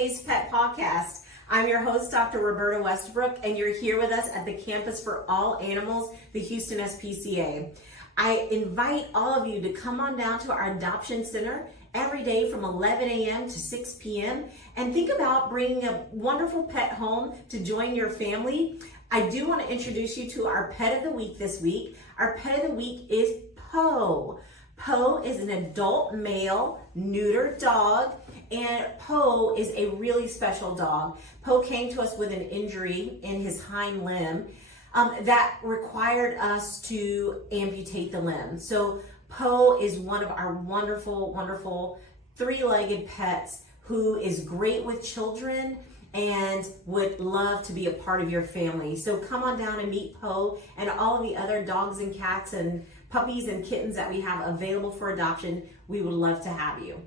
today's Pet Pawcast. I'm your host, Dr. Roberta Westbrook, and you're here with us at the Campus for All Animals, the Houston SPCA. I invite all of you to come on down to our adoption center every day from 11 a.m. to 6 p.m. and think about bringing a wonderful pet home to join your family. I do want to introduce you to our pet of the week this week. Our pet of the week is Poe. Poe is an adult male neuter dog, and Poe is a really special dog. Poe came to us with an injury in his hind limb that required us to amputate the limb. So Poe is one of our wonderful, wonderful three-legged pets who is great with children and would love to be a part of your family. So come on down and meet Poe and all of the other dogs and cats and puppies and kittens that we have available for adoption. We would love to have you.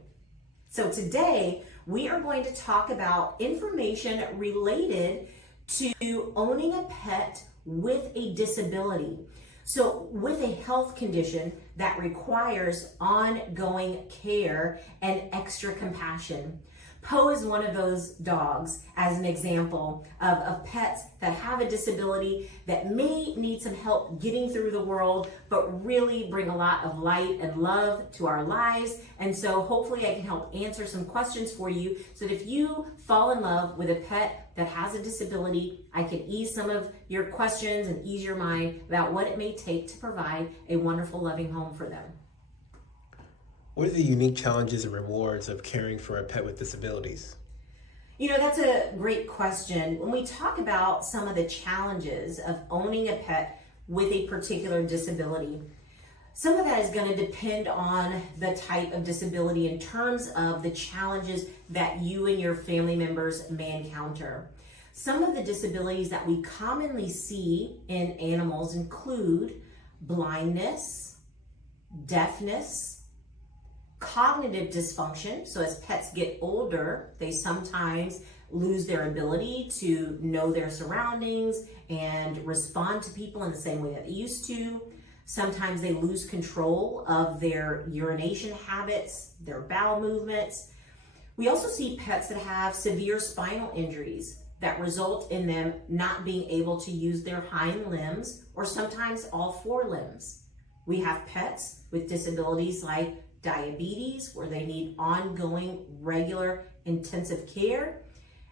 So today we are going to talk about information related to owning a pet with a disability. So with a health condition that requires ongoing care and extra compassion. Poe is one of those dogs, as an example of pets that have a disability that may need some help getting through the world, but really bring a lot of light and love to our lives. And so hopefully I can help answer some questions for you so that if you fall in love with a pet that has a disability, I can ease some of your questions and ease your mind about what it may take to provide a wonderful, loving home for them. What are the unique challenges and rewards of caring for a pet with disabilities? You know, that's a great question. When we talk about some of the challenges of owning a pet with a particular disability, some of that is going to depend on the type of disability in terms of the challenges that you and your family members may encounter. Some of the disabilities that we commonly see in animals include blindness, deafness, cognitive dysfunction. So as pets get older, they sometimes lose their ability to know their surroundings and respond to people in the same way that they used to. Sometimes they lose control of their urination habits, their bowel movements. We also see pets that have severe spinal injuries that result in them not being able to use their hind limbs or sometimes all four limbs. We have pets with disabilities like diabetes, where they need ongoing, regular, intensive care.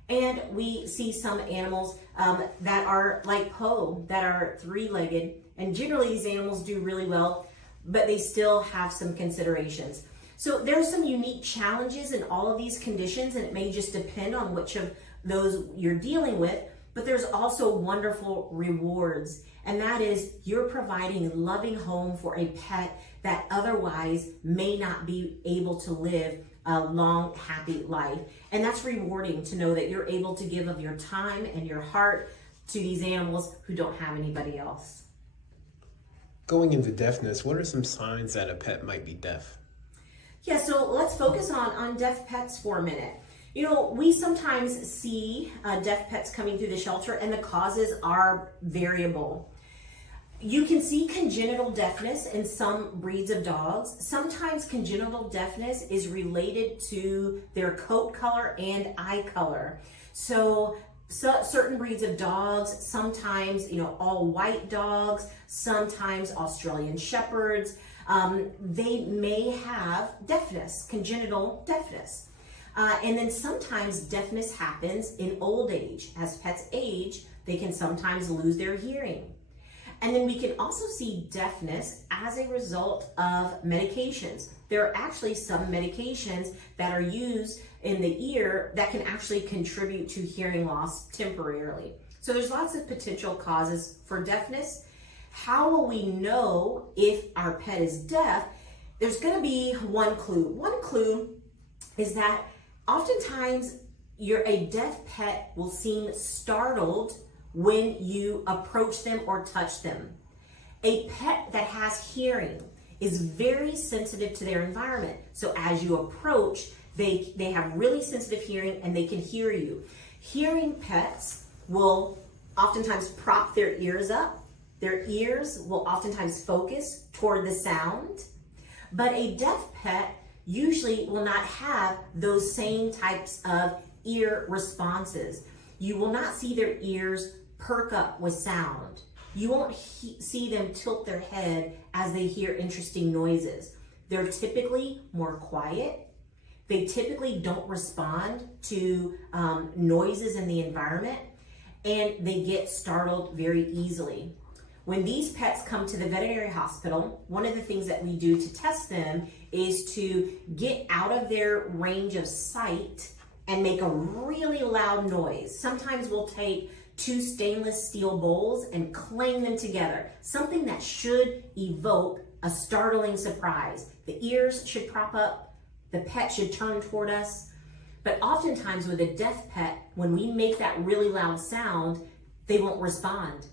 And we see some animals that are like Poe, that are three-legged. And generally these animals do really well, but they still have some considerations. So there's some unique challenges in all of these conditions, and it may just depend on which of those you're dealing with, but there's also wonderful rewards. And that is you're providing a loving home for a pet that otherwise may not be able to live a long, happy life. And that's rewarding to know that you're able to give of your time and your heart to these animals who don't have anybody else. Going into deafness, what are some signs that a pet might be deaf? Yeah, so let's focus on deaf pets for a minute. You know, we sometimes see deaf pets coming through the shelter, and the causes are variable. You can see congenital deafness in some breeds of dogs. Sometimes congenital deafness is related to their coat color and eye color. So certain breeds of dogs, sometimes, all white dogs, sometimes Australian Shepherds, they may have deafness, congenital deafness. And then sometimes deafness happens in old age. As pets age, they can sometimes lose their hearing. And then we can also see deafness as a result of medications. There are actually some medications that are used in the ear that can actually contribute to hearing loss temporarily. So there's lots of potential causes for deafness. How will we know if our pet is deaf? There's going to be one clue. One clue is that oftentimes a deaf pet will seem startled when you approach them or touch them. A pet that has hearing is very sensitive to their environment. So as you approach, they have really sensitive hearing and they can hear you. Hearing pets will oftentimes prop their ears up. Their ears will oftentimes focus toward the sound. But a deaf pet usually will not have those same types of ear responses. You will not see their ears perk up with sound. You won't see them tilt their head as they hear interesting noises. They're typically more quiet. They typically don't respond to noises in the environment, and they get startled very easily. When these pets come to the veterinary hospital, one of the things that we do to test them is to get out of their range of sight and make a really loud noise. Sometimes we'll take 2 stainless steel bowls and clang them together, something that should evoke a startling surprise. The ears should prop up, the pet should turn toward us. But oftentimes with a deaf pet, when we make that really loud sound, they won't respond.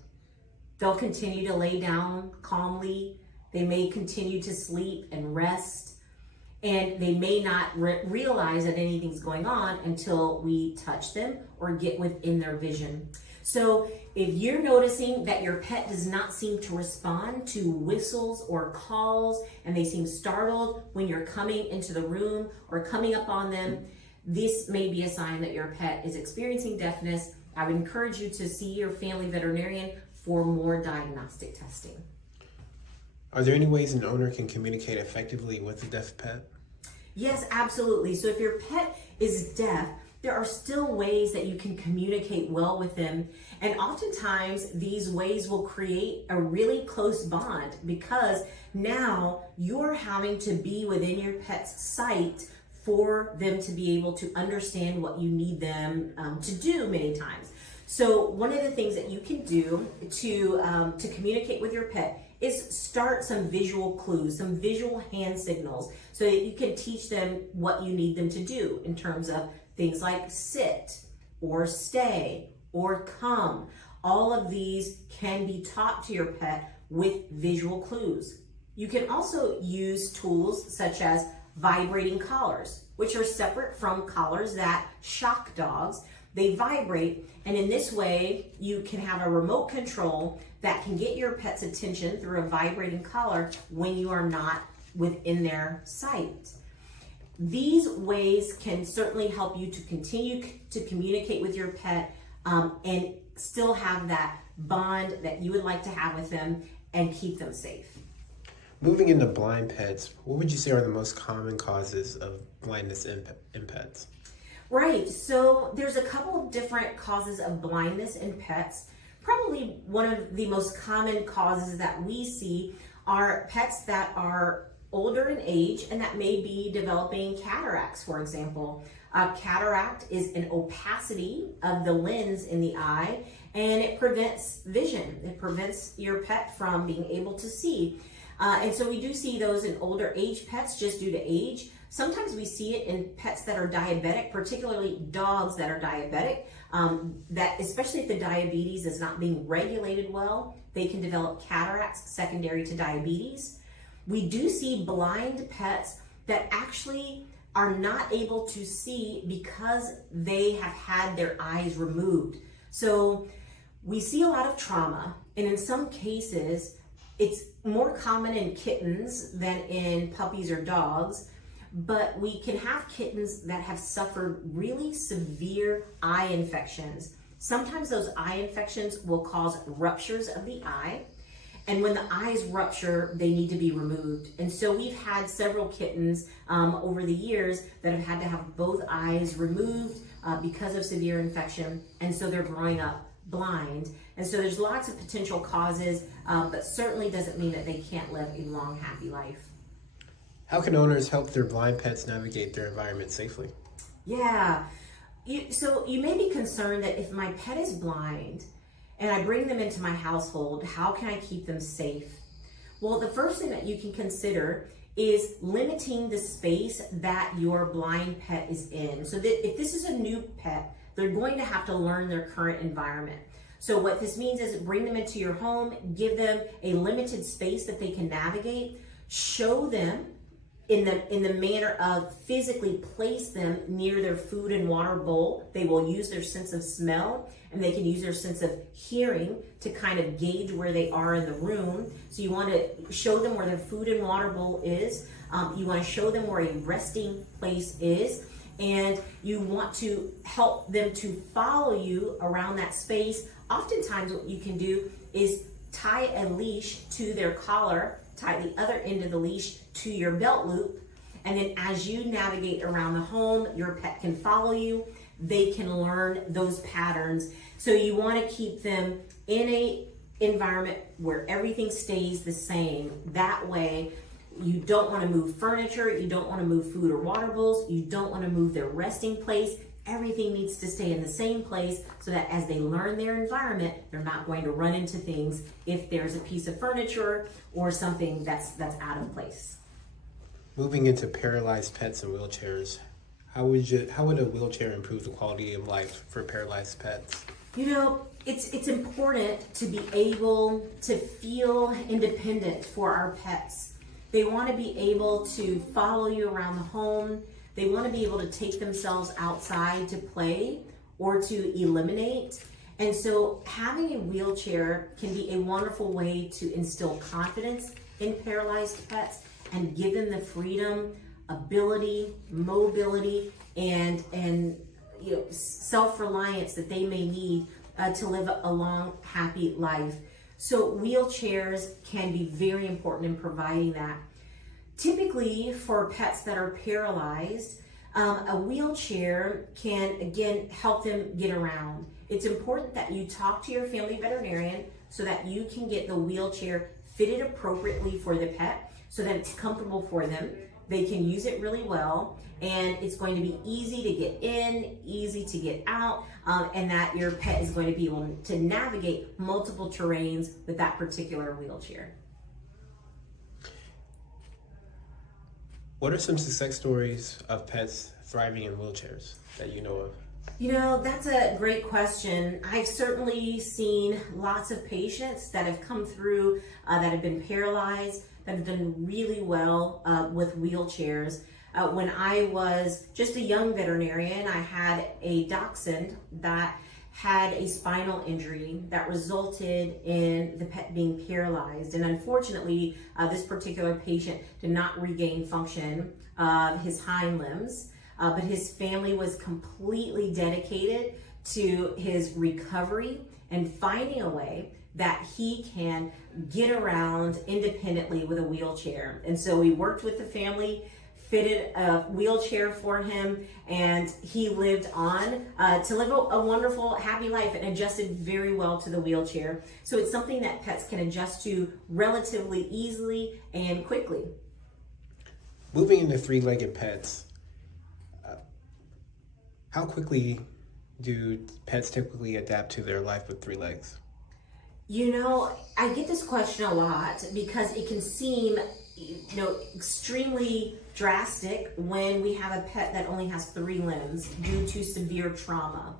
They'll continue to lay down calmly. They may continue to sleep and rest, and they may not realize that anything's going on until we touch them or get within their vision. So if you're noticing that your pet does not seem to respond to whistles or calls, and they seem startled when you're coming into the room or coming up on them, this may be a sign that your pet is experiencing deafness. I would encourage you to see your family veterinarian for more diagnostic testing. Are there any ways an owner can communicate effectively with a deaf pet? Yes, absolutely. So if your pet is deaf, there are still ways that you can communicate well with them. And oftentimes these ways will create a really close bond, because now you're having to be within your pet's sight for them to be able to understand what you need them to do many times. So one of the things that you can do to communicate with your pet is start some visual clues, some visual hand signals, so that you can teach them what you need them to do in terms of things like sit or stay or come. All of these can be taught to your pet with visual clues. You can also use tools such as vibrating collars, which are separate from collars that shock dogs. They vibrate, and in this way, you can have a remote control that can get your pet's attention through a vibrating collar when you are not within their sight. These ways can certainly help you to continue to communicate with your pet and still have that bond that you would like to have with them and keep them safe. Moving into blind pets, what would you say are the most common causes of blindness in pets? Right, so there's a couple of different causes of blindness in pets. Probably one of the most common causes that we see are pets that are older in age and that may be developing cataracts, for example. Cataract is an opacity of the lens in the eye, and it prevents vision. It prevents your pet from being able to see. And so we do see those in older age pets just due to age. Sometimes we see it in pets that are diabetic, particularly dogs that are diabetic, that especially if the diabetes is not being regulated well, they can develop cataracts secondary to diabetes. We do see blind pets that actually are not able to see because they have had their eyes removed. So we see a lot of trauma, and in some cases, it's more common in kittens than in puppies or dogs, but we can have kittens that have suffered really severe eye infections. Sometimes those eye infections will cause ruptures of the eye, and when the eyes rupture, they need to be removed. And so we've had several kittens over the years that have had to have both eyes removed because of severe infection, and so they're growing up blind. And so there's lots of potential causes, but certainly doesn't mean that they can't live a long, happy life. How can owners help their blind pets navigate their environment safely? Yeah, so you may be concerned that if my pet is blind and I bring them into my household, how can I keep them safe? Well, the first thing that you can consider is limiting the space that your blind pet is in. So that if this is a new pet, they're going to have to learn their current environment. So what this means is bring them into your home, give them a limited space that they can navigate, show them in the manner of physically place them near their food and water bowl. They will use their sense of smell, and they can use their sense of hearing to kind of gauge where they are in the room. So you want to show them where their food and water bowl is. You want to show them where a resting place is. and you want to help them to follow you around that space. Oftentimes what you can do is tie a leash to their collar, tie the other end of the leash to your belt loop, and then as you navigate around the home, your pet can follow you. They can learn those patterns. So you want to keep them in a environment where everything stays the same. That way, you don't want to move furniture, you don't want to move food or water bowls, you don't want to move their resting place. Everything needs to stay in the same place so that as they learn their environment, they're not going to run into things if there's a piece of furniture or something that's out of place. Moving into paralyzed pets and wheelchairs, how would a wheelchair improve the quality of life for paralyzed pets? You know, it's important to be able to feel independent for our pets. They want to be able to follow you around the home. They want to be able to take themselves outside to play or to eliminate. And so having a wheelchair can be a wonderful way to instill confidence in paralyzed pets and give them the freedom, ability, mobility, and self-reliance that they may need to live a long, happy life. So wheelchairs can be very important in providing that. Typically, for pets that are paralyzed, a wheelchair can, again, help them get around. It's important that you talk to your family veterinarian so that you can get the wheelchair fitted appropriately for the pet so that it's comfortable for them. They can use it really well, and it's going to be easy to get in, easy to get out, and that your pet is going to be able to navigate multiple terrains with that particular wheelchair. What are some success stories of pets thriving in wheelchairs that you know of? You know, that's a great question. I've certainly seen lots of patients that have come through that have been paralyzed, that have done really well with wheelchairs. When I was just a young veterinarian, I had a dachshund that had a spinal injury that resulted in the pet being paralyzed. And unfortunately, this particular patient did not regain function of his hind limbs, but his family was completely dedicated to his recovery and finding a way that he can get around independently with a wheelchair. And so we worked with the family, fitted a wheelchair for him, and he lived on to live a wonderful, happy life and adjusted very well to the wheelchair. So it's something that pets can adjust to relatively easily and quickly. Moving into three-legged pets, how quickly do pets typically adapt to their life with three legs? You know, I get this question a lot because it can seem, extremely drastic when we have a pet that only has 3 limbs due to severe trauma.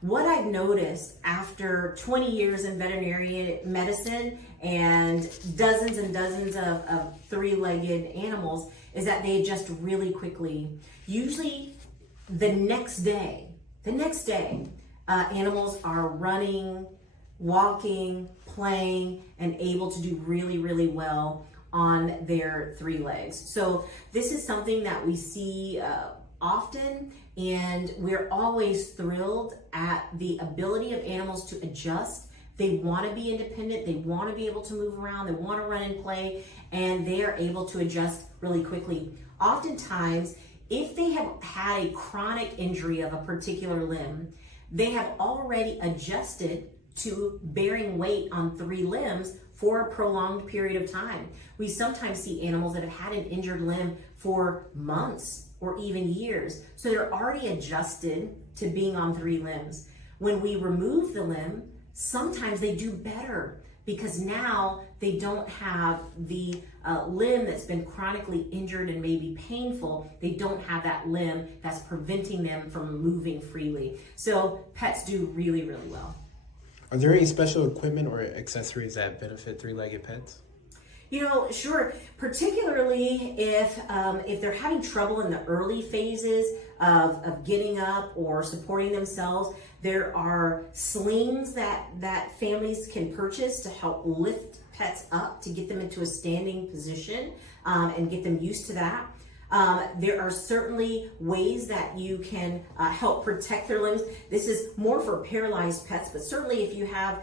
What I've noticed after 20 years in veterinary medicine and dozens of three-legged animals is that they adjust really quickly. Usually the next day, animals are running, walking, playing, and able to do really, really well on their 3 legs. So this is something that we see often, and we're always thrilled at the ability of animals to adjust. They want to be independent, they want to be able to move around, they want to run and play, and they are able to adjust really quickly. Oftentimes, if they have had a chronic injury of a particular limb, they have already adjusted to bearing weight on 3 limbs for a prolonged period of time. We sometimes see animals that have had an injured limb for months or even years. So they're already adjusted to being on 3 limbs. When we remove the limb, sometimes they do better because now they don't have the limb that's been chronically injured and maybe painful. They don't have that limb that's preventing them from moving freely. So pets do really, really well. Are there any special equipment or accessories that benefit three-legged pets? Sure. Particularly if they're having trouble in the early phases of getting up or supporting themselves, there are slings that families can purchase to help lift pets up to get them into a standing position and get them used to that. There are certainly ways that you can help protect their limbs. This is more for paralyzed pets, but certainly if you have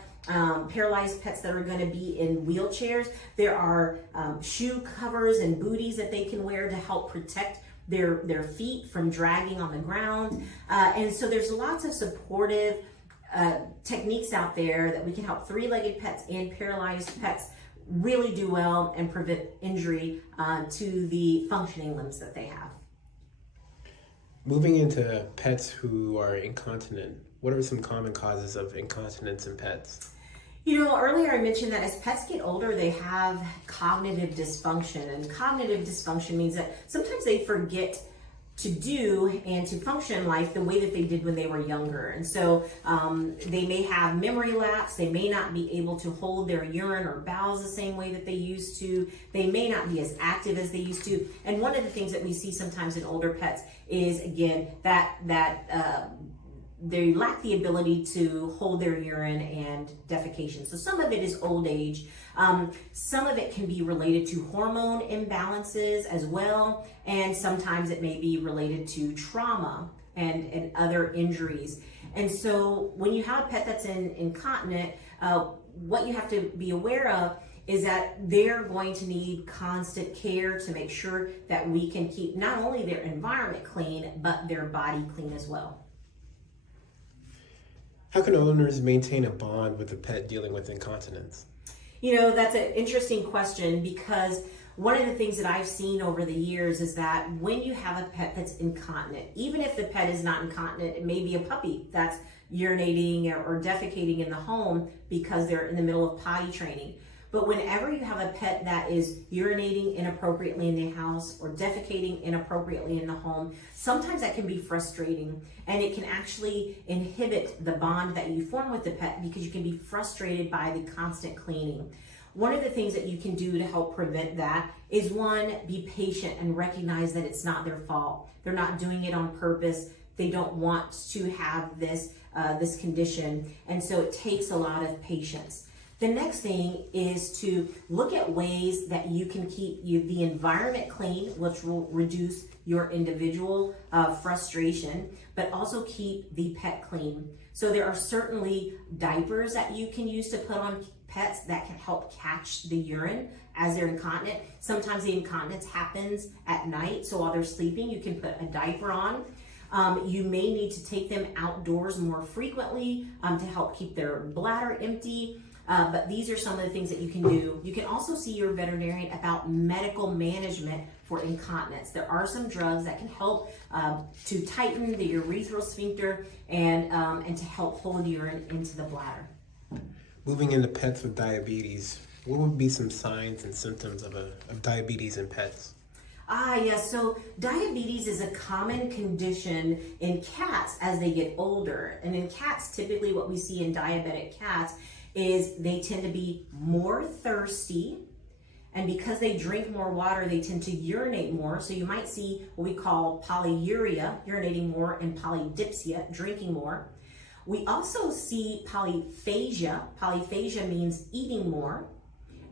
paralyzed pets that are going to be in wheelchairs, there are shoe covers and booties that they can wear to help protect their feet from dragging on the ground. And so there's lots of supportive techniques out there that we can help three-legged pets and paralyzed pets really do well and prevent injury to the functioning limbs that they have. Moving into pets who are incontinent, what are some common causes of incontinence in pets? You know, earlier I mentioned that as pets get older, they have cognitive dysfunction. And cognitive dysfunction means that sometimes they forget to do and to function in life the way that they did when they were younger. And so they may have memory lapse. They may not be able to hold their urine or bowels the same way that they used to. They may not be as active as they used to. And one of the things that we see sometimes in older pets is, again, that they lack the ability to hold their urine and defecation. So some of it is old age. Some of it can be related to hormone imbalances as well. And sometimes it may be related to trauma and other injuries. And so when you have a pet that's incontinent, what you have to be aware of is that they're going to need constant care to make sure that we can keep not only their environment clean, but their body clean as well. How can owners maintain a bond with a pet dealing with incontinence? You know, that's an interesting question, because one of the things that I've seen over the years is that when you have a pet that's incontinent, even if the pet is not incontinent, it may be a puppy that's urinating or defecating in the home because they're in the middle of potty training. But whenever you have a pet that is urinating inappropriately in the house or defecating inappropriately in the home, sometimes that can be frustrating, and it can actually inhibit the bond that you form with the pet because you can be frustrated by the constant cleaning. One of the things that you can do to help prevent that is, one, be patient and recognize that it's not their fault. They're not doing it on purpose. They don't want to have this condition, and so it takes a lot of patience. The next thing is to look at ways that you can keep the environment clean, which will reduce your individual frustration, but also keep the pet clean. So there are certainly diapers that you can use to put on pets that can help catch the urine as they're incontinent. Sometimes the incontinence happens at night, so while they're sleeping, you can put a diaper on. You may need to take them outdoors more frequently to help keep their bladder empty. But these are some of the things that you can do. You can also see your veterinarian about medical management for incontinence. There are some drugs that can help to tighten the urethral sphincter and to help hold urine into the bladder. Moving into pets with diabetes, what would be some signs and symptoms of diabetes in pets? Yes. So diabetes is a common condition in cats as they get older. And in cats, typically what we see in diabetic cats is they tend to be more thirsty, and because they drink more water, they tend to urinate more. So you might see what we call polyuria, urinating more, and polydipsia, drinking more. We also see polyphagia. Polyphagia means eating more.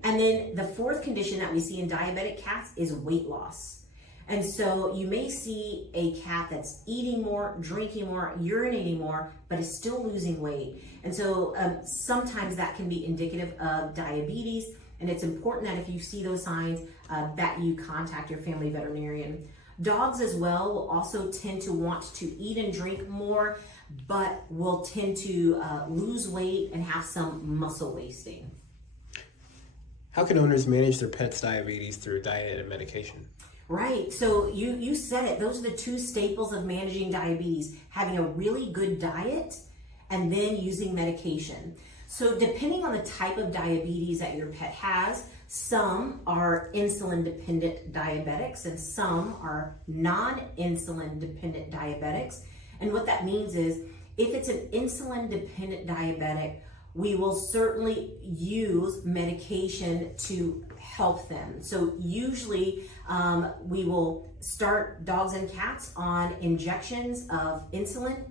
And then the fourth condition that we see in diabetic cats is weight loss. And so you may see a cat that's eating more, drinking more, urinating more, but is still losing weight. And so sometimes that can be indicative of diabetes. And it's important that if you see those signs, that you contact your family veterinarian. Dogs as well will also tend to want to eat and drink more, but will tend to lose weight and have some muscle wasting. How can owners manage their pet's diabetes through diet and medication? Right, so you said it. Those are the two staples of managing diabetes: having a really good diet and then using medication. So depending on the type of diabetes that your pet has, some are insulin dependent diabetics and some are non-insulin dependent diabetics. And what that means is, if it's an insulin dependent diabetic, we will certainly use medication to help them. So usually we will start dogs and cats on injections of insulin.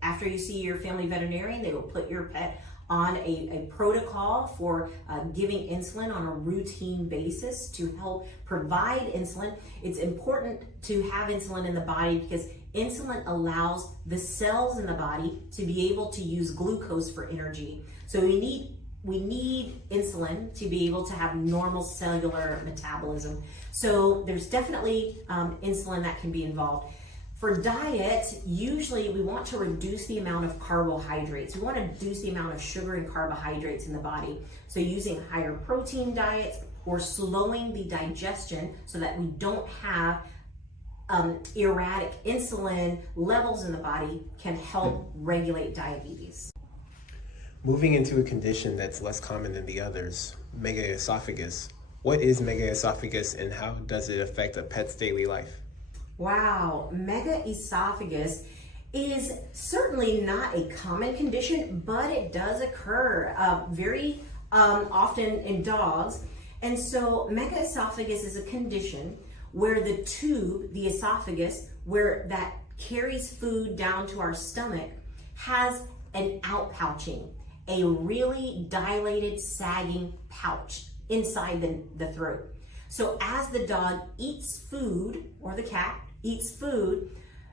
After you see your family veterinarian, they will put your pet on a protocol for giving insulin on a routine basis to help provide insulin. It's important to have insulin in the body because insulin allows the cells in the body to be able to use glucose for energy. So we need insulin to be able to have normal cellular metabolism. So there's definitely insulin that can be involved. For diet, usually we want to reduce the amount of carbohydrates. We want to reduce the amount of sugar and carbohydrates in the body. So using higher protein diets or slowing the digestion so that we don't have erratic insulin levels in the body can help regulate diabetes. Moving into a condition that's less common than the others, megaesophagus. What is megaesophagus and how does it affect a pet's daily life? Wow, megaesophagus is certainly not a common condition, but it does occur very often in dogs. And so megaesophagus is a condition where the tube, the esophagus, where that carries food down to our stomach, has an outpouching, a really dilated, sagging pouch inside the throat. So as the dog eats food, or the cat eats food,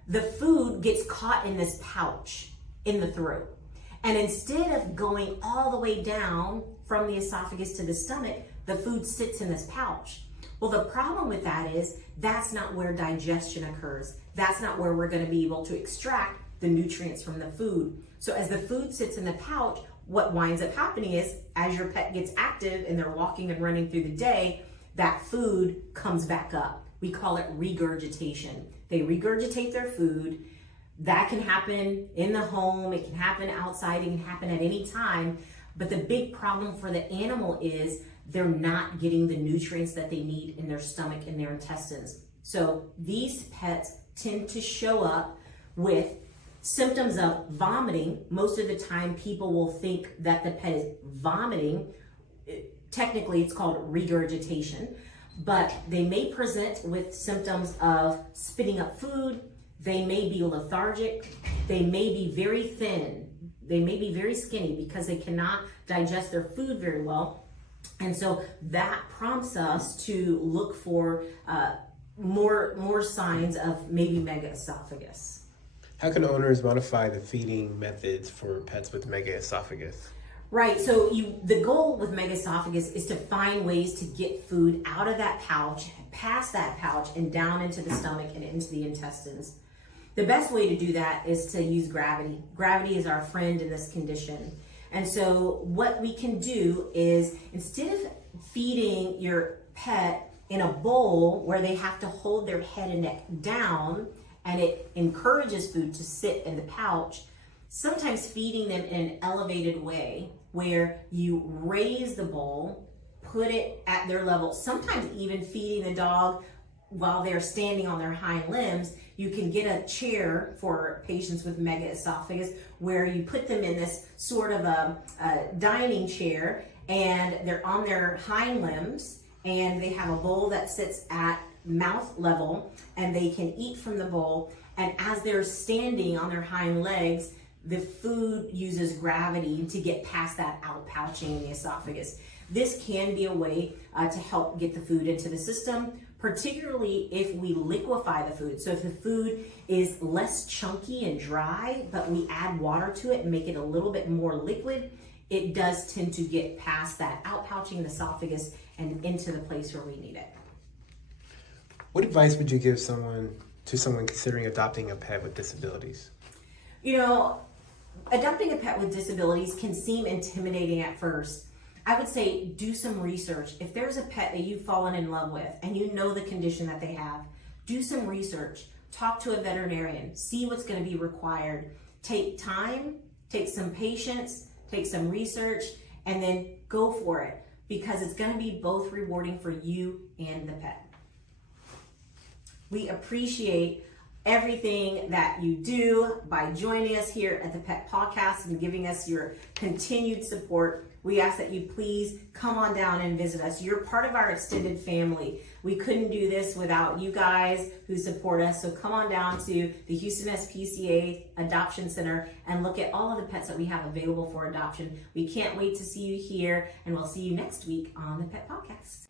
the food gets caught in this pouch in the throat. And instead of going all the way down from the esophagus to the stomach, the food sits in this pouch. Well, the problem with that is that's not where digestion occurs. That's not where we're going to be able to extract the nutrients from the food. So as the food sits in the pouch, what winds up happening is as your pet gets active and they're walking and running through the day, that food comes back up. We call it regurgitation. They regurgitate their food. That can happen in the home, it can happen outside, it can happen at any time. But the big problem for the animal is they're not getting the nutrients that they need in their stomach and their intestines. So these pets tend to show up with symptoms of vomiting. Most of the time people will think that the pet is vomiting. Technically it's called regurgitation, but they may present with symptoms of spitting up food. They may be lethargic. They may be very thin. They may be very skinny because they cannot digest their food very well. And so that prompts us to look for more signs of maybe megaesophagus. How can owners modify the feeding methods for pets with megaesophagus? Right, so the goal with megaesophagus is to find ways to get food out of that pouch, past that pouch, and down into the stomach and into the intestines. The best way to do that is to use gravity. Gravity is our friend in this condition. And so what we can do is, instead of feeding your pet in a bowl where they have to hold their head and neck down and it encourages food to sit in the pouch, sometimes feeding them in an elevated way where you raise the bowl, put it at their level, sometimes even feeding the dog while they're standing on their hind limbs. You can get a chair for patients with megaesophagus where you put them in this sort of a dining chair and they're on their hind limbs and they have a bowl that sits at mouth level and they can eat from the bowl. And as they're standing on their hind legs, the food uses gravity to get past that outpouching in the esophagus. This can be a way to help get the food into the system, particularly if we liquefy the food. So if the food is less chunky and dry, but we add water to it and make it a little bit more liquid, it does tend to get past that outpouching in the esophagus and into the place where we need it. What advice would you give to someone considering adopting a pet with disabilities? You know, adopting a pet with disabilities can seem intimidating at first. I would say do some research. If there's a pet that you've fallen in love with and you know the condition that they have, do some research. Talk to a veterinarian. See what's going to be required. Take time, take some patience, take some research, and then go for it, because it's going to be both rewarding for you and the pet. We appreciate everything that you do by joining us here at the Pet Pawcast and giving us your continued support. we ask that you please come on down and visit us. You're part of our extended family. We couldn't do this without you guys who support us. So come on down to the Houston SPCA Adoption Center and look at all of the pets that we have available for adoption. We can't wait to see you here, and we'll see you next week on the Pet Pawcast.